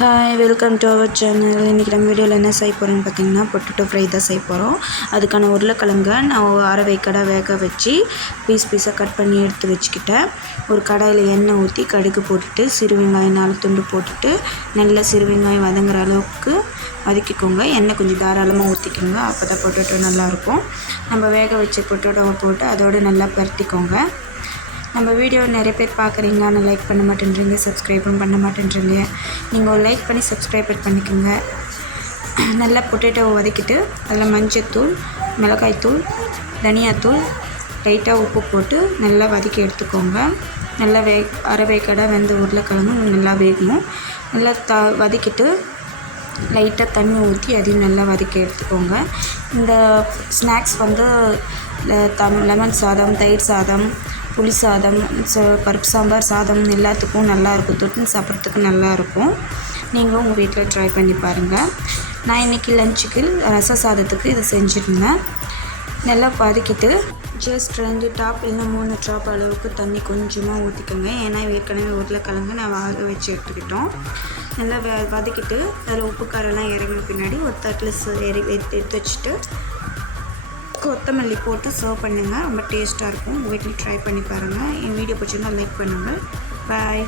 Hi, welcome to our channel. இன்றைக்கி நம்ம வீடியோவில் என்ன செய்ய போகிறோம்னு பார்த்திங்கன்னா பொட்டேட்டோ ஃப்ரை தான் செய்ய போகிறோம். அதுக்கான உருளைக்கிழங்க நான் அரை வேக்காடாக வேக வச்சு பீஸாக கட் பண்ணி எடுத்து வச்சுக்கிட்டேன். ஒரு கடாயில் எண்ணெய் ஊற்றி கடுகு போட்டுட்டு சிறு வெங்காயம் 4 துண்டு போட்டுட்டு நல்லா சிறு வெங்காயம் வதங்குற அளவுக்கு வதக்கிக்கோங்க. எண்ணெய் கொஞ்சம் தாராளமாக ஊற்றிக்கோங்க, அப்போ தான் பொட்டேட்டோ நல்லாயிருக்கும். நம்ம வேக வச்ச பொட்டேட்டோவை போட்டு அதோடு நல்லா பரட்டிக்கோங்க. நம்ம வீடியோ நிறைய பேர் பார்க்குறீங்க, ஆனால் லைக் பண்ண மாட்டேன்றீங்க, சப்ஸ்கிரைபும் பண்ண மாட்டேன்றீங்க. நீங்கள் ஒரு லைக் பண்ணி சப்ஸ்கிரைப் பண்ணிக்கோங்க. நல்லா பொட்டேட்டோவை வதக்கிட்டு அதில் மஞ்சத்தூள், மிளகாய்த்தூள், தனியாத்தூள், லைட்டாக உப்பு போட்டு நல்லா வதக்கி எடுத்துக்கோங்க. நல்லா அரை வேக்காடாக வெந்த உருளைக்கிழங்கு நல்லா வேகணும். நல்லா வதக்கிட்டு லைட்டாக தண்ணி ஊற்றி அதையும் நல்லா வதக்கி எடுத்துக்கோங்க. இந்த ஸ்நாக்ஸ் வந்து லெமன் சாதம், தயிர் சாதம், புளி சாதம், பருப்பு சாம்பார் சாதம் எல்லாத்துக்கும் நல்லாயிருக்கும். தொட்டுன்னு சாப்பிட்றதுக்கு நல்லாயிருக்கும். நீங்களும் உங்கள் வீட்டில் ட்ரை பண்ணி பாருங்கள். நான் இன்றைக்கி லஞ்சுக்கு ரச சாதத்துக்கு இதை செஞ்சுருந்தேன். நல்லா வதக்கிட்டு ஜஸ்ட் 2 டாப் இல்லை 3 ட்ராப் அளவுக்கு தண்ணி கொஞ்சமாக ஊற்றிக்கோங்க. ஏன்னா ஏற்கனவே உருளைக்கிழங்கு நான் வேக வச்சு எடுத்துக்கிட்டோம். நல்லா வதக்கிட்டு அதில் உப்பு காரெல்லாம் இறங்கின பின்னாடி ஒரு தட்டில் எடுத்து வச்சுட்டு கொத்தமல்லி போட்டு சர்வ் பண்ணுங்கள். ரொம்ப டேஸ்ட்டாக இருக்கும். உங்கள் வீட்டில் ட்ரை பண்ணி பாருங்கள். என் வீடியோ பிடிச்சிருந்தா லைக் பண்ணுங்கள். பாய்.